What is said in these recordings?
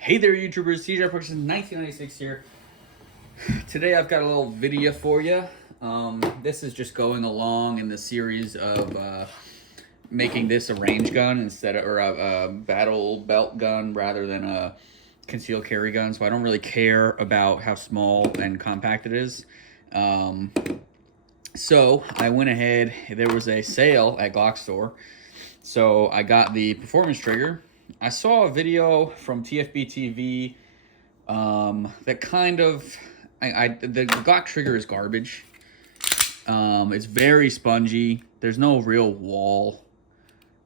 Hey there, YouTubers. CJ Production 1996 here. Today I've got a little video for you. This is just going along in the series of making this a range gun instead of, or a battle belt gun rather than a concealed carry gun. So I don't really care about how small and compact it is. So I went ahead. There was a sale at Glock store, so I got the performance trigger. I saw a video from TFB TV that kind of, the Glock trigger is garbage. It's very spongy. There's no real wall.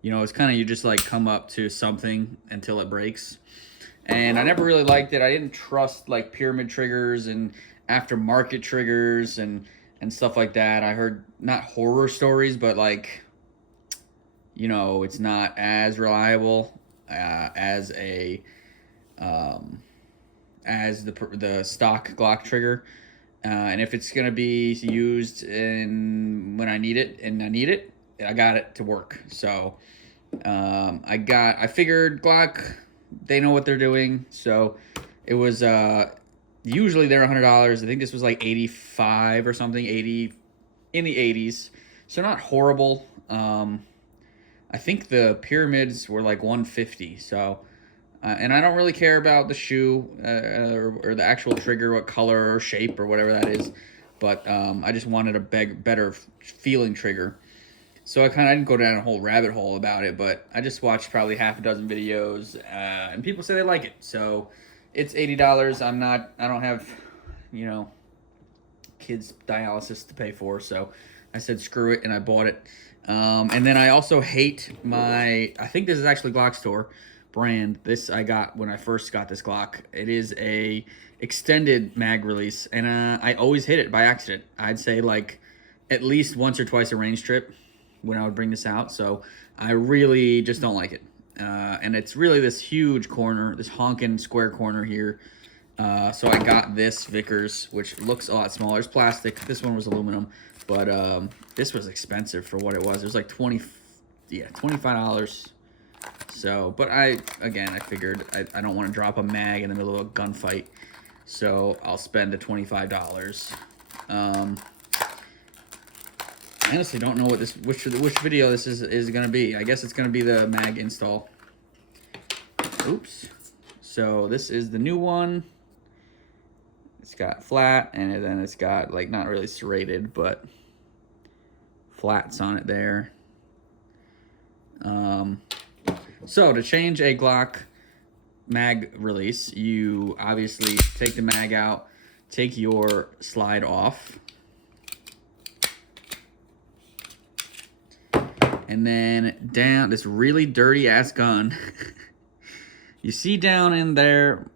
You know, it's kind of, you just like come up to something until it breaks. And I never really liked it. I didn't trust like pyramid triggers and aftermarket triggers and stuff like that. I heard not horror stories, but like, you know, it's not as reliable as the stock Glock trigger, and if it's gonna be used when I need it, I got it to work. So I figured Glock, they know what they're doing. So it was usually they're $100. I think this was like 85 or something, 80 in the 80s. So not horrible. I think the pyramids were like 150. So, and I don't really care about the shoe or the actual trigger, what color or shape or whatever that is. But I just wanted a better feeling trigger. So I didn't go down a whole rabbit hole about it, but I just watched probably half a dozen videos, and people say they like it. So it's $80. I don't have, you know, kids dialysis to pay for. So I said, screw it. And I bought it. And then I also hate I think this is actually Glock store brand. This I got when I first got this Glock. It is a extended mag release, and I always hit it by accident. I'd say like at least once or twice a range trip when I would bring this out. So I really just don't like it. And it's really this huge corner, this honking square corner here. So I got this Vickers, which looks a lot smaller. It's plastic. This one was aluminum, but this was expensive for what it was. It was like $25. So, but I figured I don't want to drop a mag in the middle of a gunfight, so I'll spend the $25. I honestly don't know what which video this is gonna be. I guess it's gonna be the mag install. Oops. So this is the new one. It's got flat, and then it's got like not really serrated, but flats on it there. So to change a Glock mag release, you obviously take the mag out, take your slide off, and then down this really dirty ass gun. You see down in there,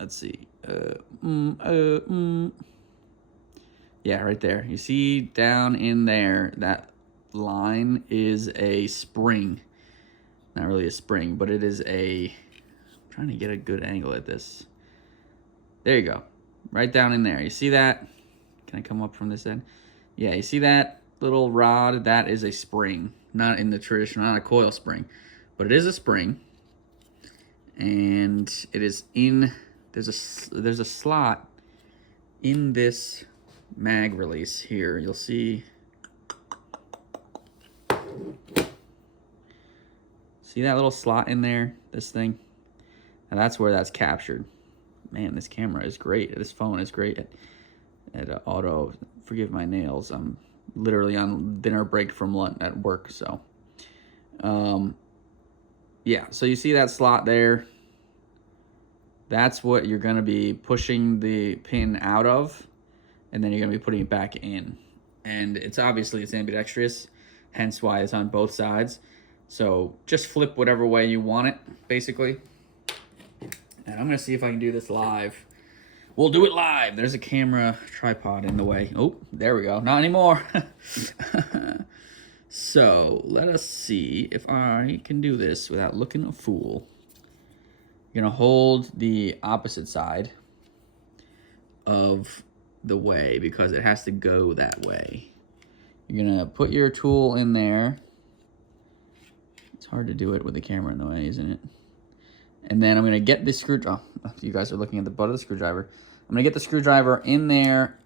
let's see. Yeah, right there. You see down in there, that line is a spring. Not really a spring, but it is I'm trying to get a good angle at this. There you go. Right down in there. You see that? Can I come up from this end? Yeah, you see that little rod? That is a spring. Not in the traditional, not a coil spring, but it is a spring. And it is in, there's a slot in this mag release here. You'll see. See that little slot in there, this thing? And that's where that's captured. Man, this camera is great. This phone is great at auto. Forgive my nails. I'm literally on dinner break from lunch at work, so. Yeah, so you see that slot there? That's what you're gonna be pushing the pin out of, and then you're gonna be putting it back in. And it's ambidextrous, hence why it's on both sides. So just flip whatever way you want it, basically. And I'm gonna see if I can do this live. We'll do it live. There's a camera tripod in the way. Oh, there we go. Not anymore. So let us see if I can do this without looking a fool. You're gonna hold the opposite side of the way because it has to go that way. You're gonna put your tool in there. It's hard to do it with the camera in the way, isn't it? And then I'm going to get the screwdriver. Oh, you guys are looking at the butt of the screwdriver. I'm going to get the screwdriver in there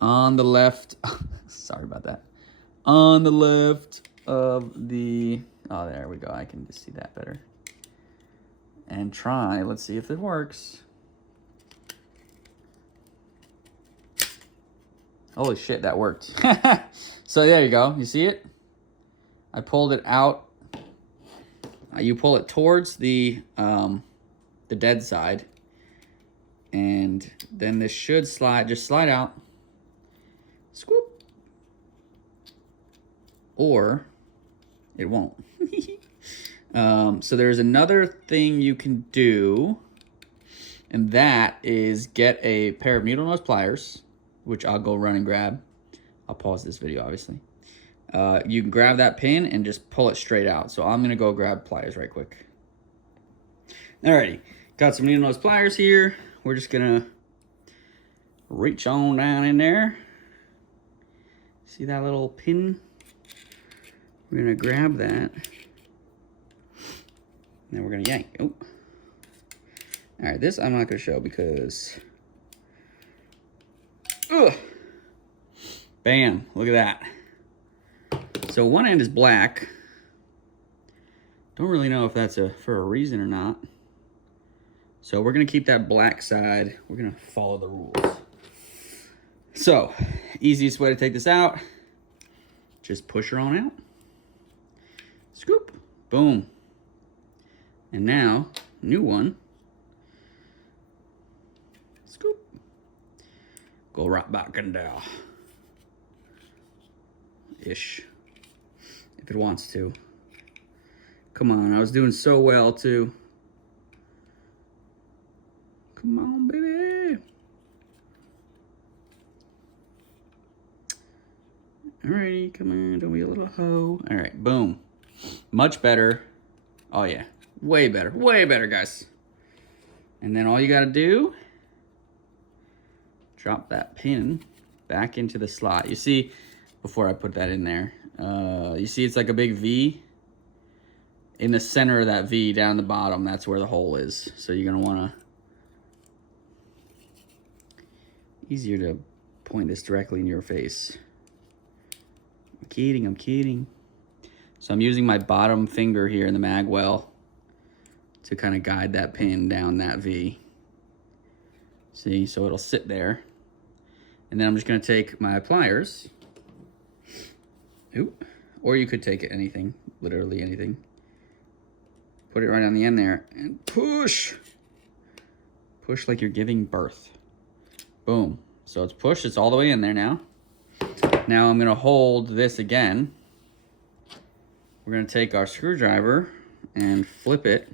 on the left. Sorry about that. On the left of the... Oh, there we go. I can just see that better. And try. Let's see if it works. Holy shit, that worked. So there you go. You see it? I pulled it out. You pull it towards the dead side, and then this should slide. Just slide out. Scoop. Or it won't. So there's another thing you can do, and that is get a pair of needle nose pliers, which I'll go run and grab. I'll pause this video, obviously. You can grab that pin and just pull it straight out. So I'm gonna go grab pliers right quick. Alrighty, got some needle nose pliers here. We're just gonna reach on down in there. See that little pin? We're gonna grab that. Then we're gonna yank. Oh. Alright, this I'm not gonna show because... Ugh. Bam, look at that. So one end is black. Don't really know if that's for a reason or not. So we're gonna keep that black side. We're gonna follow the rules. So, easiest way to take this out, just push her on out. Scoop, boom. And now, new one. Scoop. Go right back in there. Ish. If it wants to. Come on, I was doing so well too. Come on, baby. Alrighty, come on, don't be a little hoe. Alright, boom. Much better. Oh yeah, way better, guys. And then all you gotta do, drop that pin back into the slot. You see, before I put that in there, you see it's like a big V. In the center of that V, down the bottom, that's where the hole is. So you're gonna wanna, easier to point this directly in your face. I'm kidding. So I'm using my bottom finger here in the mag well to kind of guide that pin down that V. See, so it'll sit there. And then I'm just gonna take my pliers. Oop. Or you could take anything, literally anything. Put it right on the end there and push. Push like you're giving birth. Boom. So it's pushed, it's all the way in there now. Now I'm gonna hold this again. We're gonna take our screwdriver and flip it.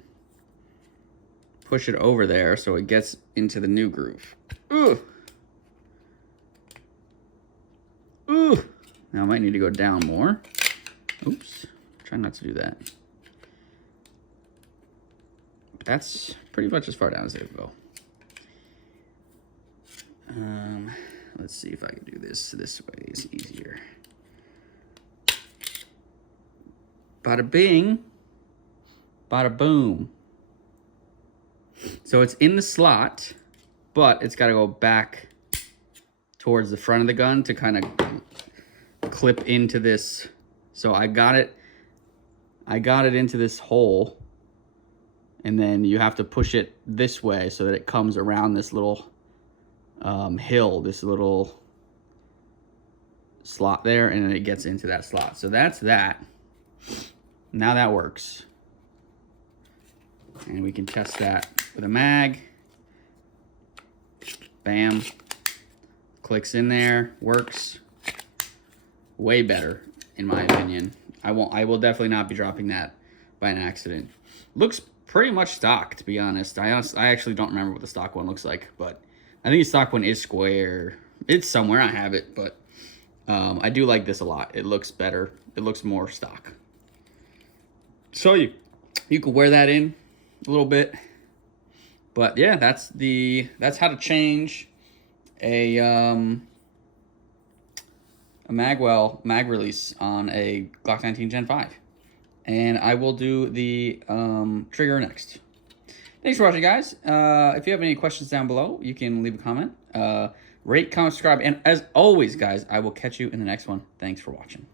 Push it over there so it gets into the new groove. Ooh. Ooh. Now I might need to go down more. Oops, try not to do that. But that's pretty much as far down as it will go. Let's see if I can do this way. It's easier. Bada bing, bada boom. So it's in the slot, but it's got to go back towards the front of the gun to kind of clip into this. So I got it into this hole, and then you have to push it this way so that it comes around this little hill, this little slot there, and then it gets into that slot. So that's that. Now that works. And we can test that with a mag. Bam. Clicks in there, works. Way better, in my opinion. I will definitely not be dropping that by an accident. Looks pretty much stock, to be honest. I actually don't remember what the stock one looks like, but I think the stock one is square. It's somewhere, I have it, but I do like this a lot. It looks better. It looks more stock. So you could wear that in a little bit. But yeah, that's how to change a mag release on a Glock 19 Gen 5. And I will do the trigger next. Thanks for watching, guys. If you have any questions down below, you can leave a comment. Rate, comment, subscribe, and as always, guys, I will catch you in the next one. Thanks for watching.